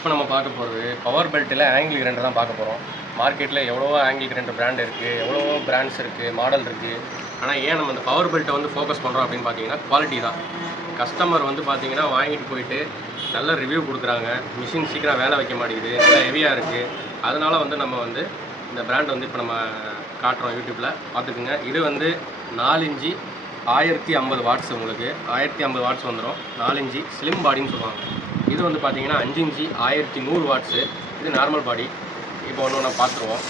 இப்போ நம்ம பார்க்க போகிறது பவர் பெல்ட்டில் ஆங்கிள் கிரைண்டர் தான் பார்க்க போகிறோம். மார்க்கெட்டில் எவ்வளவோ ஆங்கிள் கிரைண்டர் பிராண்ட் இருக்குது, எவ்வளவோ பிராண்ட்ஸ் இருக்குது, மாடல் இருக்குது. ஆனால் ஏன் நம்ம இந்த பவர் பெல்ட்டை வந்து ஃபோக்கஸ் பண்ணுறோம் அப்படின்னு பார்த்தீங்கன்னா குவாலிட்டி தான். கஸ்டமர் வந்து பார்த்தீங்கன்னா வாங்கிட்டு போயிட்டு நல்ல ரிவ்யூ கொடுக்குறாங்க. மிஷின் சீக்கிரம் வேலை வைக்க மாட்டேங்குது, நல்லா ஹெவியாக இருக்குது. அதனால் வந்து நம்ம வந்து இந்த பிராண்ட் வந்து இப்போ நம்ம காட்டுறோம் யூடியூப்பில் பார்த்துக்குங்க. இது வந்து 4 இன்ச்சு 1050 வாட்ஸ், உங்களுக்கு 1050 வாட்ஸ் வந்துடும். 4 இன்ச்சு ஸ்லிம் பாடின்னு சொல்லுவாங்க. இது வந்து பார்த்தீங்கன்னா 5 இன்ச்சு 1100 வாட்ஸு. இது நார்மல் பாடி. இப்போ ஒன்று நான் பார்த்துருவோம்.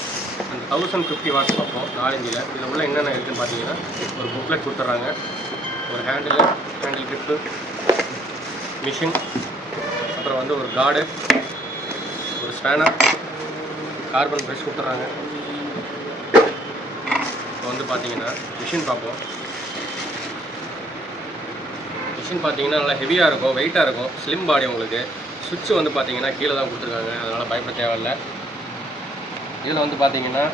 அந்த 1050 வாட்ஸ் பார்ப்போம் 4 இன்ச்சில். இதில் உள்ள என்னென்ன இருக்குதுன்னு பார்த்தீங்கன்னா ஒரு புக்லெட் கொடுத்துட்றாங்க, ஒரு ஹேண்டில் கிரிப்பு, மிஷின், அப்புறம் வந்து ஒரு கார்டு, ஒரு ஸ்பேனர், கார்பன் ப்ரெஷ் கொடுத்துட்றாங்க. இப்போ வந்து பார்த்தீங்கன்னா மிஷின் பார்ப்போம். மிஷின் பார்த்தீங்கன்னா நல்லா ஹெவியாக இருக்கும், வெயிட்டாக இருக்கும், ஸ்லிம் பாடி. உங்களுக்கு சுவிட்ச் வந்து பார்த்தீங்கன்னா கீழே தான் கொடுத்துருக்காங்க, அதனால் பயப்பட தேவையில்லை. இதில் வந்து பார்த்தீங்கன்னா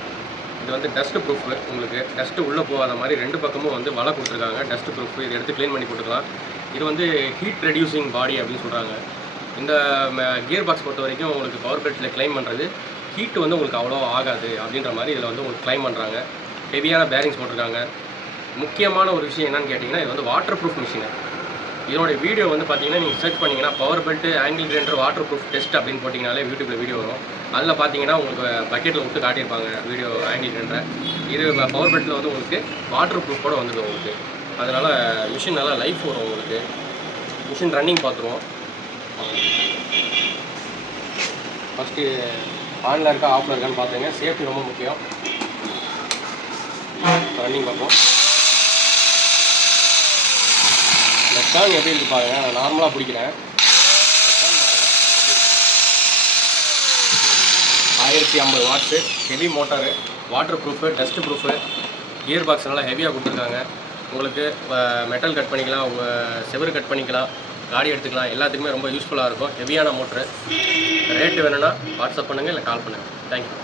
இது வந்து டஸ்ட்டு ப்ரூஃபு. உங்களுக்கு டஸ்ட்டு உள்ளே போகாத மாதிரி 2 பக்கமும் வந்து வலை கொடுத்துருக்காங்க, டஸ்ட்டு ப்ரூஃபு. இது எடுத்து க்ளீன் பண்ணி போட்டுக்கலாம். இது வந்து ஹீட் ரெடியூசிங் பாடி அப்படின்னு சொல்கிறாங்க. இந்த கியர் பாக்ஸ் பொறுத்த வரைக்கும் உங்களுக்கு பவர் பெல்ட்டில் கிளைம் பண்ணுறது ஹீட்டு வந்து உங்களுக்கு அவ்வளோ ஆகாது அப்படின்ற மாதிரி இதில் வந்து உங்களுக்கு கிளைம் பண்ணுறாங்க. ஹெவியான பேரிங்ஸ் போட்டிருக்காங்க. முக்கியமான ஒரு விஷயம் என்னென்னு கேட்டிங்கன்னா இது வந்து வாட்டர் ப்ரூஃப் மிஷினு. இதோடைய வீடியோ வந்து பார்த்தீங்கன்னா நீங்கள் சர்ச் பண்ணிங்கன்னா power belt angle grinder water proof test அப்படின்னு போட்டிங்கனாலே யூடியூப்பில் வீடியோ வரும். அதில் பார்த்தீங்கன்னா உங்களுக்கு பக்கெட்டில் விட்டு காட்டியிருப்பாங்க வீடியோ ஆங்கிள் கிரைண்டரை. இது பவர் பெல்ட்டில் வந்து உங்களுக்கு வாட்டர் ப்ரூஃபோட வந்துடும் உங்களுக்கு. அதனால் மிஷின் நல்லா லைஃப் வரும் உங்களுக்கு. மிஷின் ரன்னிங் பார்த்துருவோம். ஃபஸ்ட்டு ஆனில் இருக்கா ஆஃபில் இருக்கான்னு பார்த்துங்க. சேஃப்டி ரொம்ப முக்கியம். ரன்னிங் பார்ப்போம். இந்த டர்ன் எப்படி இருக்கு பாருங்க. நான் நார்மலாக பிடிக்கிறேன். 1050 watts, heavy motor, water proof, dust proof, gear box நல்லா ஹெவியாக கொடுத்துருக்காங்க. உங்களுக்கு மெட்டல் கட் பண்ணிக்கலாம், செவரு கட் பண்ணிக்கலாம், காடி எடுத்துக்கலாம், எல்லாத்துக்குமே ரொம்ப யூஸ்ஃபுல்லாக இருக்கும். ஹெவியான மோட்ரு. ரேட்டு வேணும்னா வாட்ஸ்அப் பண்ணுங்கள், இல்லை கால் பண்ணுங்கள். தேங்க்யூ.